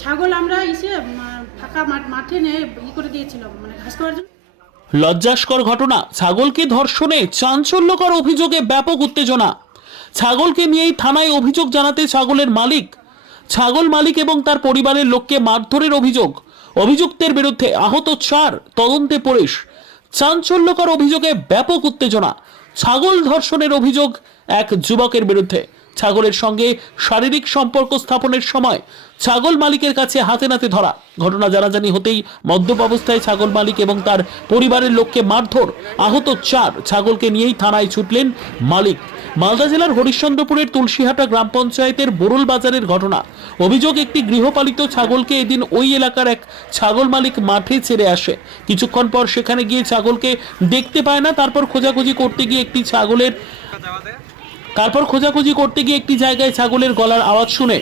ছাগল আমরা এসে ফাঁকা মাঠে নিয়ে করে দিয়েছিলাম মানে ঘাস জন্য। লজ্জাস্কর ঘটনা, ছাগলকে ধর্ষণে চাঞ্চল্যকর অভিযোগে ব্যাপক উত্তেজনা। ছাগলকে নিয়েই থানায় অভিযোগ জানাতে ছাগলের মালিক, ছাগল মালিক এবং তার পরিবারের লোককে মারধরের অভিযোগ। অভিযুক্তের বিরুদ্ধে আহত চার তদন্তে পুলিশ। চাঞ্চল্যকর অভিযোগে ব্যাপক উত্তেজনা। ছাগল ধর্ষণের অভিযোগ এক যুবকের বিরুদ্ধে। ছাগলের সঙ্গে শারীরিক সম্পর্ক স্থাপনের সময় ছাগল মালিকের কাছে হাতে নাতে ধরা। ঘটনা জানাজানি হতেই মদ্যপ অবস্থায় ছাগল মালিক এবং তার পরিবারের লোককে মারধর আহত চার ছাগলকে নিয়েই থানায় ছুটলেন মালিক। মালদা জেলার হরিশ্চন্দ্রপুরের তুলসীহাটা গ্রাম পঞ্চায়েতের বোরল বাজারের ঘটনা। অভিযোগ, একটি গৃহপালিত ছাগলকে এদিন ওই এলাকার এক ছাগল মালিক মাঠে ছেড়ে আসে। কিছুক্ষণ পর সেখানে গিয়ে ছাগলকে দেখতে পায় না, তারপর খোঁজাখুঁজি করতে গিয়ে একটি ছাগলের তারপর খোঁজাখুঁজি করতে গিয়ে একটি জায়গায় ছাগলের গলার আওয়াজ শুনে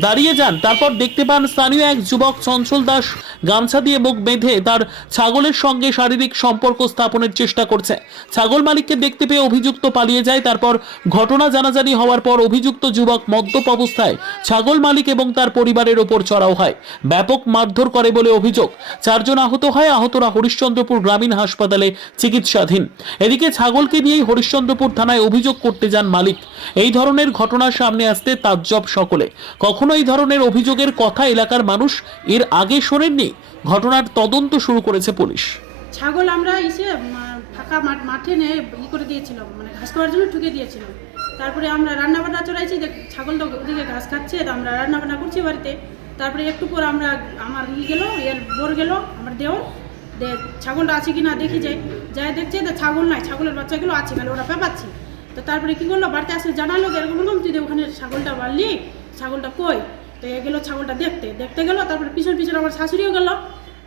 দাঁড়িয়ে যান। তারপর দেখতে পান স্থানীয় এক যুবক চঞ্চল দাস গামছা দিয়ে মুখ বেঁধে তার ছাগলের সঙ্গে শারীরিক সম্পর্ক স্থাপনের চেষ্টা করছে। ছাগল মালিককে দেখতে পেয়ে অভিযুক্ত পালিয়ে যায়। তারপর ঘটনা জানাজানি হওয়ার পর অভিযুক্ত যুবক মদ্যপ অবস্থায় ছাগল মালিক এবং তার পরিবারের ওপর চড়াও হয়। ব্যাপক মারধর করে বলে অভিযোগ। চারজন আহত হয়। আহতরা হরিশ্চন্দ্রপুর গ্রামীণ হাসপাতালে চিকিৎসাধীন। এদিকে ছাগলকে নিয়েই হরিশ্চন্দ্রপুর থানায় অভিযোগ করতে যান মালিক। এই ধরনের ঘটনা সামনে আসতে তাজ্জব সকলে। কখনো এই ধরনের অভিযোগের কথা এলাকার মানুষ এর আগে শোনেননি? ঘটনার তদন্ত শুরু করেছে পুলিশ। ছাগল আমরা এসে ফাঁকা মাঠ, মাঠে নিয়ে ই করে দিয়েছিলাম মানে ঘাস খাওয়ার জন্য ঠুকে দিয়েছিলাম। তারপরে আমরা রান্না বান্না চড়াইছি দেখ ছাগলটা ওদিকে ঘাস খাচ্ছে, তো আমরা রান্না বান্না করছি বাড়িতে। তারপরে একটু পর আমরা, আমার ই গেল, এর বোর গেল, আমার দেওর, দে, ছাগলটা আছে কি না দেখি যাই। যাই দেখছে, তো ছাগল নাই, ছাগলের বাচ্চাগুলো আছে খালি ওরা পেপাচ্ছি। তো তারপরে কি করল, বাড়িতে আসে জানালো, এরকম তুই ওখানে ছাগলটা বাড়লি ছাগলটা কই? তো এ গেলো ছাগলটা দেখতে। দেখতে গেলো, তারপরে পিছন পিছন আমার শাশুড়িও গেল,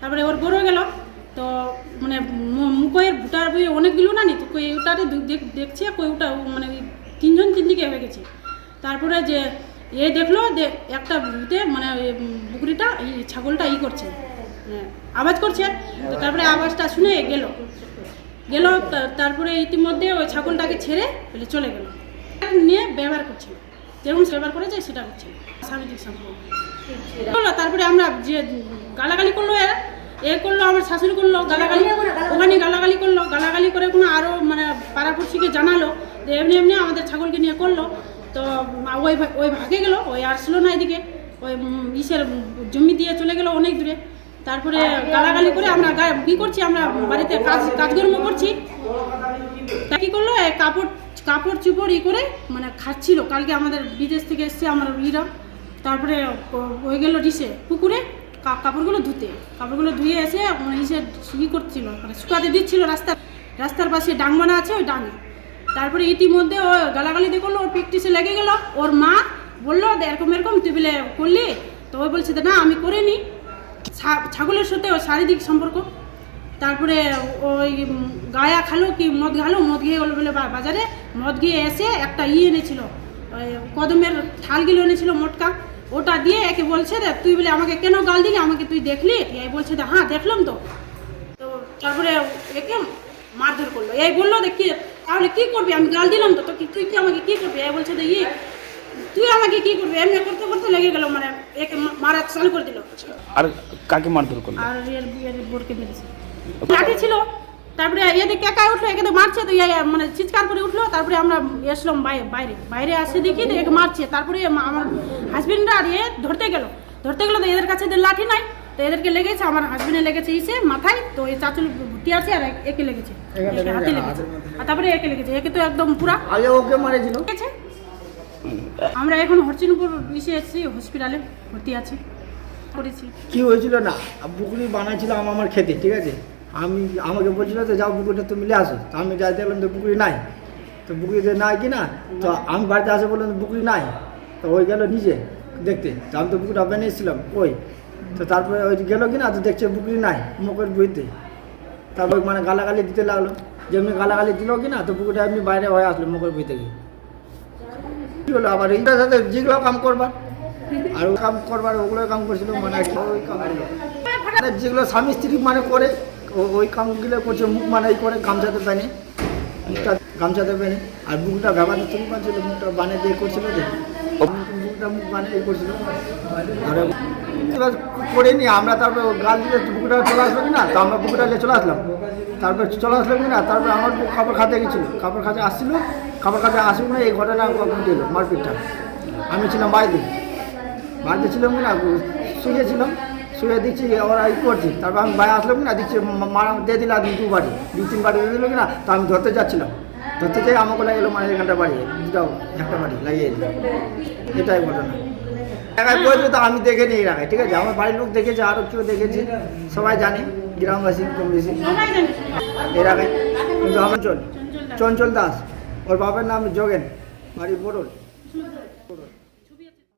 তারপরে ওর বড়ও গেল। তো মানে ম- মুখের ভুটার বই অনেকগুলো না নি তো কই ওটারে দেখছে, কই ওটা মানে তিনজন তিন দিকে হয়ে গেছে। তারপরে যে এ দেখল যে একটা ভূতে মানে বুকরিটা এই ছাগলটা ই করছে। মানে আওয়াজ করছে? তো তারপরে আওয়াজটা শুনে গেল। গেল তারপরে ইতিমধ্যে ওই ছাগলটাকে ছেড়ে চলে গেল। নিয়ে ব্যবহার করছিল যেরকম করে করেছে, সেটা করছে শারীরিক সম্পর্ক। করল তারপরে আমরা যে গালাগালি করল এরা, এ করল, আমার শাশুড়ি করল, গালাগালি, ওখানে গালাগালি করল, গালাগালি করে কোনো আরও মানে পাড়াপড়শিকে জানালো, যে এমনি এমনি আমাদের ছাগলকে নিয়ে করল। তো ওই ওই ভাগে গেলো, ওই আসলো না এদিকে, ওই ইসের জমি দিয়ে চলে গেলো অনেক দূরে। তারপরে গালাগালি করে আমরা কি করছি, আমরা বাড়িতে কাজ, কাজকর্ম করছি। তা কি করল কাপড় কাপড় চুপড় ই করে মানে খাচ্ছিল। কালকে আমাদের বিদেশ থেকে এসছে আমার ইরা। তারপরে হয়ে গেল ডিসে পুকুরে কাপড়গুলো ধুতে। কাপড়গুলো ধুয়ে এসে মানে ইসে ই করছিল মানে শুকাতে দিচ্ছিল রাস্তা রাস্তার পাশে ডাংবানা আছে ওই ডাঙে তারপরে ইতিমধ্যে ও গালাগালি দিয়ে করল, ওর প্র্যাকটিসে লেগে গেল। ওর মা বলল এরকম এরকম তুই বলে করলি? তো ওই বলছে না, আমি করিনি। ছাগলের সাথে ওর শারীরিক সম্পর্ক তারপরে ওই গায়া খালো কি মদ খালো মদ গিয়ে হলো বলে বাজারে। মদ গিয়ে এসে একটা ই এনেছিল ওই কদমের থালগুলো এনেছিল মোটকা। ওটা দিয়ে একে বলছে যে তুই বলে আমাকে কেন গাল দিলি? আমাকে তুই দেখলি? এই বলছে যে হ্যাঁ দেখলাম তো। তো তারপরে একে মারধর করল। এই বলল কি তাহলে কী করবি? আমি গাল দিলাম তো তো তুই কি আমাকে কী করবি? এই বলছে ই তুই আমাকে কি করবি? এমনি করতে করতে লেগে গেল মানে একে মারা চালু করে দিল। আর কাকে মারধর করল? আর এর বোরকে মেরেছে। লাঠি ছিল তারপরে এদিকে একা উঠল একে মারছে তো মানে চিৎকার করে উঠল তারপরে আমরা এসলাম বাইরে বাইরে বাইরে আসে দেখি তো একে মারছে তারপরে আমার হাজবেন্ডরা আর এ ধরতে গেল। ধরতে গেলো তো এদের কাছে এদের লাঠি নাই তো এদেরকে লেগেছে আমার হাজবেন্ডে লেগেছে ইসে মাথায় তো এই চাচুল ভর্তি আছে আর এক- লেগেছে হাতে লেগেছে। আর তারপরে একে লেগেছে একে তো একদম পুরা। আগে ওকে মারেছিল। আমরা এখন হরচিনপুর ইসে এসেছি হসপিটালে ভর্তি আছি করেছি। কি হয়েছিল না? পুকুরি বানাইছিল আমার খেতে ঠিক আছে? আমি আমাকে বলছিল যে, যাও পুকুরটা তুমি নিয়ে আসো। তো আমি যাই দেখলাম তো পুকুরি নাই। তো পুকুরিতে নাই কি না তো আমি বাড়িতে আসে বললাম পুকুরি নাই। তো ওই গেল নিজে দেখতে। তো আমি তো পুকুরটা বানিয়েছিলাম ওই। তো তারপরে ওই গেলো কি না তো দেখছে পুকুরি নাই, মুখের বইতে তারপর মানে গালাগালি দিতে লাগল। যেমনি গালাগালি দিল কি না তো পুকুরটা এমনি বাইরে হয়ে আসলো মুখের বই থেকে। কি হলো আবার এইটার সাথে যেগুলো কাম করবার? আর কাম করবার ওগুলো কাম করছিল মানে মানে যেগুলো স্বামী স্ত্রী মানে করে ওই কামগুলো করছে, মুখ মানে এই করে গামছাতে পেনে মুখটা গামছাতে পেনে আর মুখটা ব্যবহার তুমি পাচ্ছিল মুখটা বানিয়ে দিয়ে করছিল মুখটা মুখ বানিয়ে এই করছিল। আর করিনি আমরা তারপর গাল দিলে বুকুটা চলে আসলো না তো আমরা বুকুটা নিয়ে চলে আসলাম। তারপর চলে আসলো না তারপর আমার বউ খাবার খাতে গেছিল। খাবার খাতে আসছিল, খাবার খাতে আসুক না এই ঘটনা ঘটেলো মারপিটটা। আমি ছিলাম বাড়িতে। বাড়িতে ছিলাম না শুয়েছিলাম শুয়ে দিচ্ছি ওরা ই করছি। তারপর আমি বাইরে আসলাম কি না দিচ্ছি মারা দিয়ে দিল আর দু বাড়ি দু তিন বাড়ি দিয়ে দিল কি না তো আমি ধরতে যাচ্ছিলাম। ধরতে যাই আমাকে লাগে এলো মানে এখানটা বাড়ি দুটাও একটা বাড়ি লাগিয়ে দিল। এটাই ঘটনা। এলাকায় বলবে তো আমি দেখে নিই এলাকায় ঠিক আছে? আমার বাড়ির লোক দেখেছে আরও কেউ দেখেছে, সবাই জানে, গ্রামবাসী কম বেশি এলাকায় কিন্তু আমার চল চঞ্চল দাস, ওর বাবার নাম যোগেন বাড়ি বড়ল